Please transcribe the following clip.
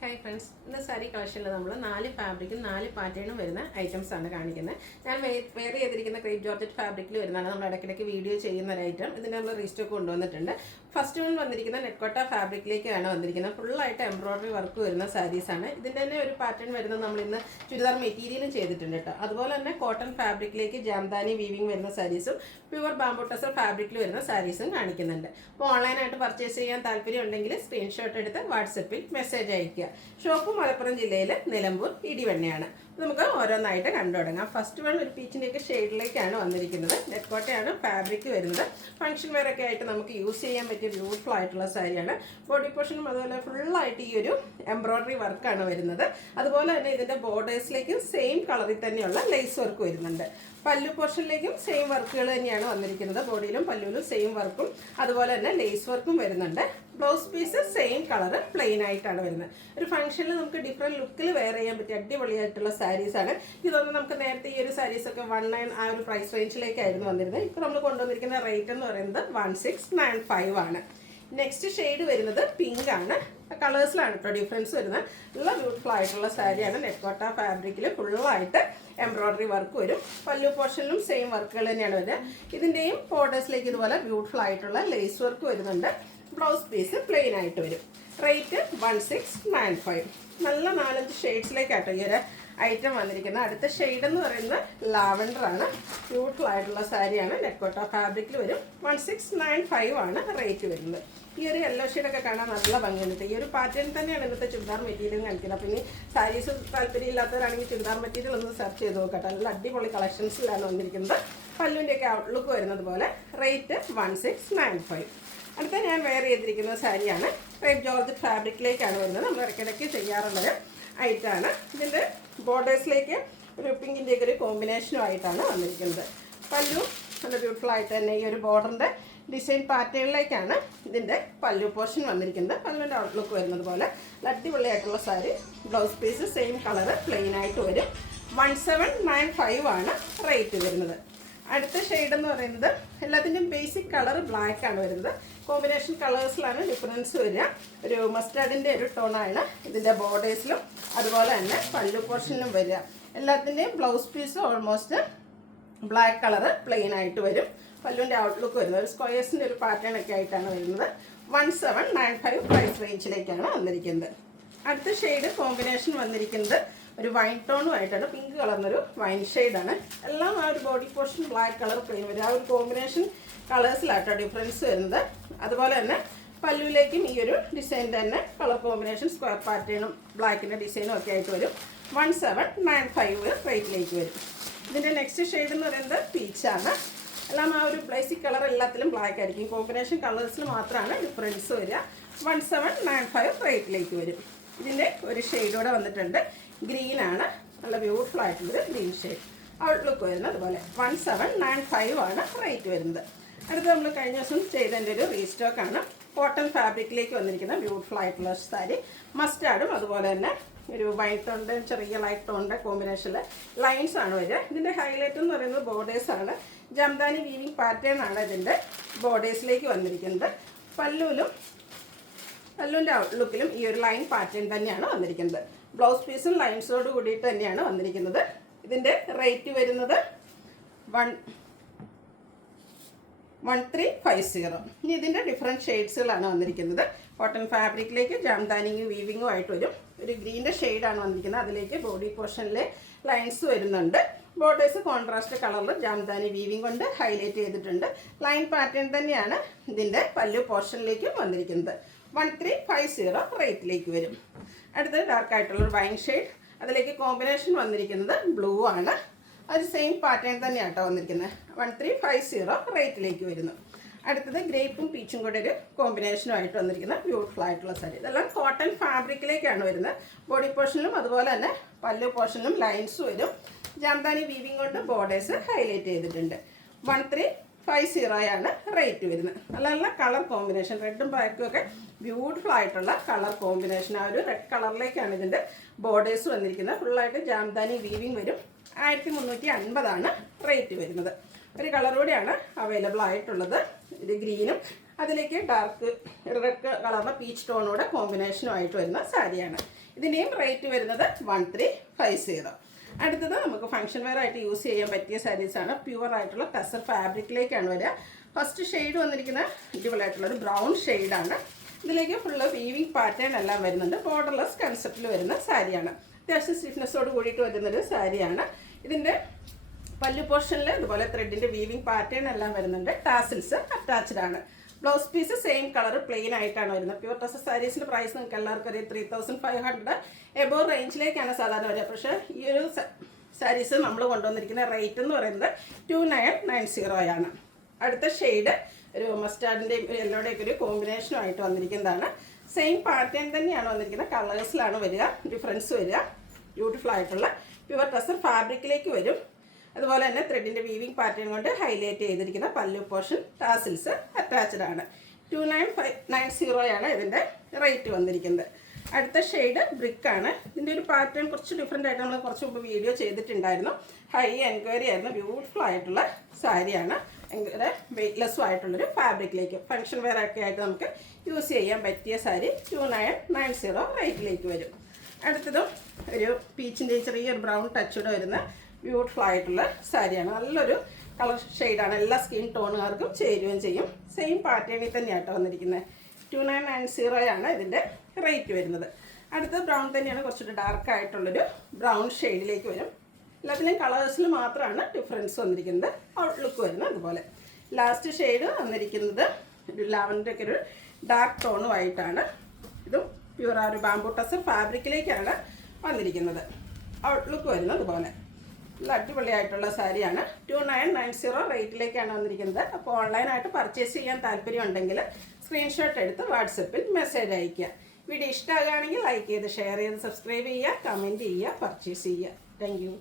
Hi friends, ഇന്ന് സാരി കളക്ഷനിൽ നമ്മൾ 4 ഫാബ്രിക്കും 4 പാറ്റേണും വരുന്ന ഐറ്റംസ് ആണ് കാണിക്കുന്നത്. ഞാൻ വെയർ ചെയ്തിരിക്കുന്ന ക്രേപ്പ് ജോർജറ്റ് ഫാബ്രിക്കിൽ വരുന്നതാണ്. നമ്മൾ ഇടയ്ക്കിടയ്ക്ക് വീഡിയോ ചെയ്യുന്ന ഒരു ഐറ്റം. ഇതിൻ്റെ നമ്മൾ റീസ്റ്റോക്ക് കൊണ്ടുവന്നിട്ടുണ്ട്. ഫസ്റ്റ് വൺ വന്നിരിക്കുന്ന നെറ്റ്കോട്ട ഫാബ്രിക്കിലേക്കാണ് വന്നിരിക്കുന്നത്. ഫുള്ളായിട്ട് എംബ്രോയ്ഡറി വർക്ക് വരുന്ന സാരീസാണ്. ഇതിൻ്റെ തന്നെ ഒരു പാറ്റേൺ വരുന്നത് നമ്മൾ ഇന്ന് ചുരിദാർ മെറ്റീരിയലും ചെയ്തിട്ടുണ്ട് കേട്ടോ. അതുപോലെ തന്നെ കോട്ടൺ ഫാബ്രിക്കിലേക്ക് ജാംദാനി വീവിങ് വരുന്ന സാരീസും പ്യുവർ ബാംബൂ ടസർ ഫാബ്രിക്കിൽ വരുന്ന സാരീസും കാണിക്കുന്നുണ്ട്. അപ്പോൾ ഓൺലൈനായിട്ട് പർച്ചേസ് ചെയ്യാൻ താല്പര്യം ഉണ്ടെങ്കിൽ സ്ക്രീൻഷോട്ട് എടുത്ത് വാട്സപ്പിൽ മെസ്സേജ് അയയ്ക്കുക. ഷോപ്പ് മലപ്പുറം ജില്ലയിൽ നിലമ്പൂർ ഇടിവണ്ണയാണ്. നമുക്ക് ഓരോന്നായിട്ട് കണ്ടു തുടങ്ങാം. ഫസ്റ്റ് വൺ ഒരു പീച്ചിൻ്റെയൊക്കെ ഷെയ്ഡിലേക്കാണ് വന്നിരിക്കുന്നത്. നെറ്റ്കോട്ടയാണ് ഫാബ്രിക് വരുന്നത്. ഫംഗ്ഷൻ വെയർ ഒക്കെ ആയിട്ട് നമുക്ക് യൂസ് ചെയ്യാൻ പറ്റിയ ബ്യൂട്ടിഫുൾ ആയിട്ടുള്ള സാരിയാണ്. ബോഡി പോർഷനും അതുപോലെ ഫുള്ളായിട്ട് ഈ ഒരു എംബ്രോയ്ഡറി വർക്കാണ് വരുന്നത്. അതുപോലെ തന്നെ ഇതിൻ്റെ ബോർഡേഴ്സിലേക്കും സെയിം കളറിൽ തന്നെയുള്ള ലേസ് വർക്ക് വരുന്നുണ്ട്. പല്ലു പോർഷനിലേക്കും സെയിം വർക്കുകൾ തന്നെയാണ് വന്നിരിക്കുന്നത്. ബോഡിയിലും പല്ലുവിലും സെയിം വർക്കും അതുപോലെ തന്നെ ലേസ് വർക്കും വരുന്നുണ്ട്. Blouse piece same colour plain ആയിട്ടാണ് വരുന്നത്. ഒരു ഫംഗ്ഷനിൽ നമുക്ക് ഡിഫറെൻറ്റ് ലുക്കിൽ വെയർ ചെയ്യാൻ പറ്റിയ അടിപൊളിയായിട്ടുള്ള സാരീസാണ്. ഇതൊന്നും നമുക്ക് നേരത്തെ ഈ ഒരു സാരീസൊക്കെ 19 ആ ഒരു പ്രൈസ് റേഞ്ചിലേക്കായിരുന്നു വന്നിരുന്നത്. ഇപ്പോൾ നമ്മൾ കൊണ്ടുവന്നിരിക്കുന്ന റേറ്റ് എന്ന് പറയുന്നത് 1695 ആണ്. നെക്സ്റ്റ് ഷെയ്ഡ് വരുന്നത് പിങ്ക് ആണ്. കളേഴ്സിലാണ് കേട്ടോ ഡിഫറൻസ് വരുന്നത്. നല്ല ബ്യൂട്ടിഫുൾ ആയിട്ടുള്ള സാരിയാണ്. നെറ്റ്കോട്ട ഫാബ്രിക്കിൽ ഫുള്ളായിട്ട് എംബ്രോയ്ഡറി വർക്ക് വരും. പല്ലു പോർഷനിലും സെയിം വർക്കുകൾ തന്നെയാണ് വരുന്നത്. ഇതിൻ്റെയും ബോർഡേഴ്സിലേക്ക് ഇതുപോലെ ബ്യൂട്ടിഫുൾ ആയിട്ടുള്ള ലേസ് വർക്ക് വരുന്നുണ്ട്. ബ്ലൗസ് പീസ് പ്ലെയിൻ ആയിട്ട് വരും. റേറ്റ് 1695. നല്ല 4-5 ഷെയ്ഡ്സിലേക്കാട്ടോ ഈ ഒരു ഐറ്റം വന്നിരിക്കുന്നത്. അടുത്ത ഷെയ്ഡ് എന്ന് പറയുന്നത് ലാവൻഡർ ആണ്. ബ്യൂട്ടിഫുൾ ആയിട്ടുള്ള സാരിയാണ്. നെറ്റ്കോട്ട ഫാബ്രിക്കിൽ വരും. 1695 ആണ് റേറ്റ് വരുന്നത്. ഈ ഒരു യെല്ലോ ഷെയ്ഡൊക്കെ കാണാൻ നല്ല ഭംഗിയുണ്ട്. ഈ ഒരു പാറ്റേൺ തന്നെയാണ് ഇന്നത്തെ ചുരിദാർ മെറ്റീരിയൽ കാണിക്കുന്നത്. അപ്പോൾ ഇനി സാരീസ് താല്പര്യമില്ലാത്തവരാണെങ്കിൽ ചുരിദാർ മെറ്റീരിയൽ ഒന്ന് സെർച്ച് ചെയ്ത് നോക്കട്ടെ. നല്ല അടിപൊളി കളക്ഷൻസിലാണ് വന്നിരിക്കുന്നത്. പല്ലുവിൻ്റെയൊക്കെ ഔട്ട്ലുക്ക് വരുന്നത് പോലെ. റേറ്റ് 1695. അടുത്ത ഞാൻ വെയർ ചെയ്തിരിക്കുന്ന സാരിയാണ്. ക്രേപ്പ് ജോർജറ്റ് ഫാബ്രിക്കിലേക്കാണ് വരുന്നത്. നമ്മൾ ഇടയ്ക്കിടയ്ക്ക് ചെയ്യാറുള്ളൊരു ഐറ്റമാണ്. ഇതിൻ്റെ ബോർഡേഴ്സിലേക്ക് ഒരു പിങ്കിൻ്റെയൊക്കെ ഒരു കോമ്പിനേഷനുമായിട്ടാണ് വന്നിരിക്കുന്നത്. പല്ലു നല്ല ബ്യൂട്ടിഫുൾ ആയിട്ട് തന്നെ ഈ ഒരു ബോർഡറിൻ്റെ ഡിസൈൻ പാറ്റേണിലേക്കാണ് ഇതിൻ്റെ പല്ലു പോർഷൻ വന്നിരിക്കുന്നത്. പല്ലുവിൻ്റെ ഔട്ട്ലുക്ക് വരുന്നത് പോലെ അടിപൊളിയായിട്ടുള്ള sari. Blouse piece same colour plain ആയിട്ട് വരും. 1795 ആണ് റേറ്റ് വരുന്നത്. അടുത്ത ഷെയ്ഡ് എന്ന് പറയുന്നത് എല്ലാത്തിൻ്റെയും ബേസിക് കളർ ബ്ലാക്ക് ആണ് വരുന്നത്. കോമ്പിനേഷൻ കളേഴ്സിലാണ് ഡിഫറൻസ് വരിക. ഒരു മസ്റ്റാർഡിൻ്റെ ഒരു ടോണാണ് ഇതിൻ്റെ ബോർഡേഴ്സിലും അതുപോലെ തന്നെ പല്ലു പോർഷനിലും വരിക. എല്ലാത്തിൻ്റെയും blouse piece almost black colour plain ആയിട്ട് വരും. പല്ലുവിൻ്റെ ഔട്ട്ലുക്ക് വരുന്നത് ഒരു സ്ക്വയേഴ്സിൻ്റെ ഒരു പാറ്റേൺ ഒക്കെ ആയിട്ടാണ് വരുന്നത്. 1795 പ്രൈസ് റേഞ്ചിലേക്കാണ് വന്നിരിക്കുന്നത്. അടുത്ത ഷെയ്ഡ് കോമ്പിനേഷൻ വന്നിരിക്കുന്നത് ഒരു വൈൻ ടോണുമായിട്ടാണ്. പിങ്ക് കളർന്നൊരു വൈൻ ഷെയ്ഡാണ്. എല്ലാം ആ ഒരു body portion black colour plain വരും. ആ ഒരു കോമ്പിനേഷൻ കളേഴ്സിലാട്ടോ ഡിഫറൻസ് വരുന്നത്. അതുപോലെ തന്നെ പല്ലുവിലേക്കും ഈ ഒരു ഡിസൈൻ തന്നെ കളർ കോമ്പിനേഷൻ സ്ക്വയർ പാറ്റേണും ബ്ലാക്കിൻ്റെ ഡിസൈനും ഒക്കെ ആയിട്ട് വരും. 1795 റേറ്റിലേക്ക് വരും. ഇതിൻ്റെ നെക്സ്റ്റ് ഷെയ്ഡ് എന്ന് പറയുന്നത് പീച്ചാണ്. എല്ലാം ആ ഒരു ബേസിക് കളർ എല്ലാത്തിലും ബ്ലാക്ക് ആയിരിക്കും. കോമ്പിനേഷൻ കളേഴ്സിൽ മാത്രമാണ് ഡിഫറൻസ് വരിക. 1795 റേറ്റിലേക്ക് വരും. ഇതിൻ്റെ ഒരു ഷെയ്ഡോടെ വന്നിട്ടുണ്ട്. ഗ്രീൻ ആണ്. നല്ല ബ്യൂട്ടിഫുൾ ആയിട്ടുള്ളൊരു ഗ്രീൻ ഷെയ്ഡ്. ഔട്ട്ലുക്ക് വരുന്നത് അതുപോലെ. 1795 ആണ് റേറ്റ് വരുന്നത്. അടുത്ത് നമ്മൾ കഴിഞ്ഞ ദിവസം ചെയ്തതിൻ്റെ ഒരു റീസ്റ്റോക്കാണ്. കോട്ടൺ ഫാബ്രിക്കിലേക്ക് വന്നിരിക്കുന്ന ബ്യൂട്ടിഫുൾ ആയിട്ടുള്ള സാരി. മസ്റ്റാർഡും അതുപോലെ തന്നെ ഒരു വൈറ്റ് ടോണിൻ്റെ ചെറിയ ലൈറ്റ് ടോണിൻ്റെ കോമ്പിനേഷനിൽ ലൈൻസ് ആണ് വരിക. ഇതിൻ്റെ ഹൈലൈറ്റ് എന്ന് പറയുന്നത് ബോർഡേഴ്സാണ്. ജംദാനി വീവിങ് പാറ്റേൺ ആണ് ഇതിൻ്റെ ബോർഡേഴ്സിലേക്ക് വന്നിരിക്കുന്നത്. പല്ലുവിൻ്റെ ഔട്ട്ലുക്കിലും ഈ ഒരു ലൈൻ പാറ്റേൺ തന്നെയാണ് വന്നിരിക്കുന്നത്. ബ്ലൗസ് പീസും ലൈൻസോട് കൂടിയിട്ട് തന്നെയാണ് വന്നിരിക്കുന്നത്. ഇതിൻ്റെ റേറ്റ് വരുന്നത് 1350. ഇനി ഇതിൻ്റെ ഡിഫറെൻറ്റ് ഷെയ്ഡ്സുകളാണ് വന്നിരിക്കുന്നത്. കോട്ടൺ ഫാബ്രിക്കിലേക്ക് ജാംദാനിയും വീവിങ്ങും ആയിട്ട് വരും. ഒരു ഗ്രീൻ്റെ ഷെയ്ഡാണ് വന്നിരിക്കുന്നത്. അതിലേക്ക് ബോഡി പോർഷനിലെ ലൈൻസ് വരുന്നുണ്ട്. ബോർഡേഴ്സ് കോൺട്രാസ്റ്റ് കളറിൽ ജാംദാനി വീവിങ് കൊണ്ട് ഹൈലൈറ്റ് ചെയ്തിട്ടുണ്ട്. ലൈൻ പാറ്റേൺ തന്നെയാണ് ഇതിൻ്റെ പല്ലു പോർഷനിലേക്കും വന്നിരിക്കുന്നത്. 1350 റേറ്റിലേക്ക് വരും. അടുത്തത് ഡാർക്കായിട്ടുള്ളൊരു വൈൻ ഷെയ്ഡ്. അതിലേക്ക് കോമ്പിനേഷൻ വന്നിരിക്കുന്നത് ബ്ലൂ ആണ്. അത് സെയിം പാറ്റേൺ തന്നെയാണ് കേട്ടോ വന്നിരിക്കുന്നത്. 1350 റേറ്റിലേക്ക് വരുന്നു. അടുത്തത് ഗ്രേപ്പും പീച്ചും കൂടെ ഒരു കോമ്പിനേഷനുമായിട്ട് വന്നിരിക്കുന്ന ബ്യൂട്ടിഫുൾ ആയിട്ടുള്ള സാരി. ഇതെല്ലാം കോട്ടൺ ഫാബ്രിക്കിലേക്കാണ് വരുന്നത്. ബോഡി പോർഷനിലും അതുപോലെ തന്നെ പല്ലു പോർഷനിലും ലൈൻസ് വരും. ജാംദാനി വീവിങ് കൊണ്ട് ബോർഡേഴ്സ് ഹൈലൈറ്റ് ചെയ്തിട്ടുണ്ട്. 1350 ആണ് റേറ്റ് വരുന്നത്. നല്ല നല്ല കളർ കോമ്പിനേഷൻ. റെഡും ബ്ലാക്കും ഒക്കെ ബ്യൂട്ടിഫുൾ ആയിട്ടുള്ള കളർ കോമ്പിനേഷൻ. ആ ഒരു റെഡ് കളറിലേക്കാണ് ഇതിൻ്റെ ബോർഡേഴ്സ് വന്നിരിക്കുന്നത്. ഫുള്ളായിട്ട് ജാംദാനി വീവിങ് വരും. 1350 ആണ് റേറ്റ് വരുന്നത്. ഒരു കളർ കൂടിയാണ് അവൈലബിൾ ആയിട്ടുള്ളത്. ഇത് ഗ്രീനും അതിലേക്ക് ഡാർക്ക് റെഡ് കളറിലെ പീച്ച് ടോണോടെ കോമ്പിനേഷനുമായിട്ട് വരുന്ന സാരിയാണ്. ഇതിൻ്റെയും റേറ്റ് വരുന്നത് 1350. അടുത്തത് നമുക്ക് ഫംഗ്ഷൻ വെയർ ആയിട്ട് യൂസ് ചെയ്യാൻ പറ്റിയ സാരീസാണ്. പ്യുവർ ആയിട്ടുള്ള ടസർ ഫാബ്രിക്കിലേക്കാണ് വരിക. ഫസ്റ്റ് ഷെയ്ഡ് വന്നിരിക്കുന്ന അടിപൊളിയായിട്ടുള്ളൊരു ബ്രൗൺ ഷെയ്ഡാണ്. ഇതിലേക്ക് ഫുള്ള് വീവിങ് പാറ്റേൺ എല്ലാം വരുന്നുണ്ട്. ബോർഡർലെസ് കൺസെപ്റ്റിൽ വരുന്ന സാരിയാണ്. അത്യാവശ്യം സ്റ്റിഫ്നെസ്സോട് കൂടിയിട്ട് വരുന്നൊരു സാരിയാണ്. ഇതിൻ്റെ പല്ലു പോർഷനിൽ ഇതുപോലെ ത്രെഡിൻ്റെ വീവിങ് പാറ്റേൺ എല്ലാം വരുന്നുണ്ട്. ടാസിൽസ് അറ്റാച്ച്ഡ് ആണ്. Blouse piece same colour plain ആയിട്ടാണ് വരുന്നത്. പ്യുവർ ടസർ സാരീസിൻ്റെ പ്രൈസ് നിങ്ങൾക്ക് എല്ലാവർക്കും അറിയാം 3500 എബോവ് റേഞ്ചിലേക്കാണ് സാധാരണ വരിക. പക്ഷേ ഈ ഒരു സാരീസ് നമ്മൾ കൊണ്ടുവന്നിരിക്കുന്ന റേറ്റ് എന്ന് പറയുന്നത് 2990 ആണ്. അടുത്ത ഷെയ്ഡ് ഒരു മസ്റ്റാർഡിൻ്റെയും യെല്ലോയുടെയൊക്കെ ഒരു കോമ്പിനേഷനുമായിട്ട് വന്നിരിക്കുന്നതാണ്. സെയിം പാറ്റേൺ തന്നെയാണ് വന്നിരിക്കുന്നത്. കളേഴ്സിലാണ് വരിക, ഡിഫറൻസ് വരിക. ബ്യൂട്ടിഫുൾ ആയിട്ടുള്ള പ്യുവർ ടസർ ഫാബ്രിക്കിലേക്ക് വരും. അതുപോലെ തന്നെ ത്രെഡിൻ്റെ വീവിങ് പാറ്റേൺ കൊണ്ട് ഹൈലൈറ്റ് ചെയ്തിരിക്കുന്ന പല്ലു പോർഷൻ ടാസിൽസ് അറ്റാച്ച്ഡ് ആണ്. 2990 ആണ് ഇതിൻ്റെ റേറ്റ് വന്നിരിക്കുന്നത്. അടുത്ത ഷെയ്ഡ് ബ്രിക്കാണ്. ഇതിൻ്റെ ഒരു പാറ്റേൺ കുറച്ച് ഡിഫറെൻ്റ് ആയിട്ട് നമ്മൾ കുറച്ച് മുമ്പ് വീഡിയോ ചെയ്തിട്ടുണ്ടായിരുന്നു. ഹൈ എൻക്വയറി ആയിരുന്നു. ബ്യൂട്ടിഫുൾ ആയിട്ടുള്ള സാരിയാണ്. ഭയങ്കര വെയ്റ്റ്ലെസ്സും ആയിട്ടുള്ളൊരു ഫാബ്രിക്കിലേക്ക് ഫംഗ്ഷൻ വെയർ ഒക്കെ ആയിട്ട് നമുക്ക് യൂസ് ചെയ്യാൻ പറ്റിയ സാരി 2990 റേറ്റിലേക്ക് വരും. അടുത്തതും ഒരു പീച്ചിൻ്റെ ചെറിയൊരു ബ്രൗൺ ടച്ചോടെ വരുന്ന ബ്യൂട്ടിഫുൾ ആയിട്ടുള്ള സാരിയാണ്. നല്ലൊരു കളർ ഷെയ്ഡാണ്. എല്ലാ സ്കിൻ ടോണുകാർക്കും ചേരുകയും ചെയ്യും. സെയിം പാറ്റേണിൽ തന്നെയാട്ടോ വന്നിരിക്കുന്നത്. 2990 ആണ് ഇതിൻ്റെ റേറ്റ് വരുന്നത്. അടുത്ത ബ്രൗൺ തന്നെയാണ്. കുറച്ചൊരു ഡാർക്ക് ആയിട്ടുള്ളൊരു ബ്രൗൺ ഷെയ്ഡിലേക്ക് വരും. എല്ലാത്തിലും കളേഴ്സിൽ മാത്രമാണ് ഡിഫറൻസ് വന്നിരിക്കുന്നത്. ഔട്ട്ലുക്ക് വരുന്നത് അതുപോലെ. ലാസ്റ്റ് ഷെയ്ഡ് വന്നിരിക്കുന്നത് ഒരു ലാവൻഡറൊക്കെ ഒരു ഡാർക്ക് ടോണുമായിട്ടാണ്. ഇതും പ്യുവർ ഒരു ബാംബൂ ടസർ ഫാബ്രിക്കിലേക്കാണ് വന്നിരിക്കുന്നത്. ഔട്ട്ലുക്ക് വരുന്നത് അതുപോലെ. നല്ല അടിപൊളിയായിട്ടുള്ള സാരിയാണ്. 2990 റേറ്റിലേക്കാണ് വന്നിരിക്കുന്നത്. അപ്പോൾ ഓൺലൈനായിട്ട് പർച്ചേസ് ചെയ്യാൻ താല്പര്യമുണ്ടെങ്കിൽ സ്ക്രീൻഷോട്ട് എടുത്ത് വാട്സപ്പിൽ മെസ്സേജ് അയയ്ക്കുക. വീഡിയോ ഇഷ്ടമാകുകയാണെങ്കിൽ ലൈക്ക് ചെയ്ത് ഷെയർ ചെയ്ത് സബ്സ്ക്രൈബ് ചെയ്യുക, കമൻറ്റ് ചെയ്യുക, പർച്ചേസ് ചെയ്യുക. Thank you.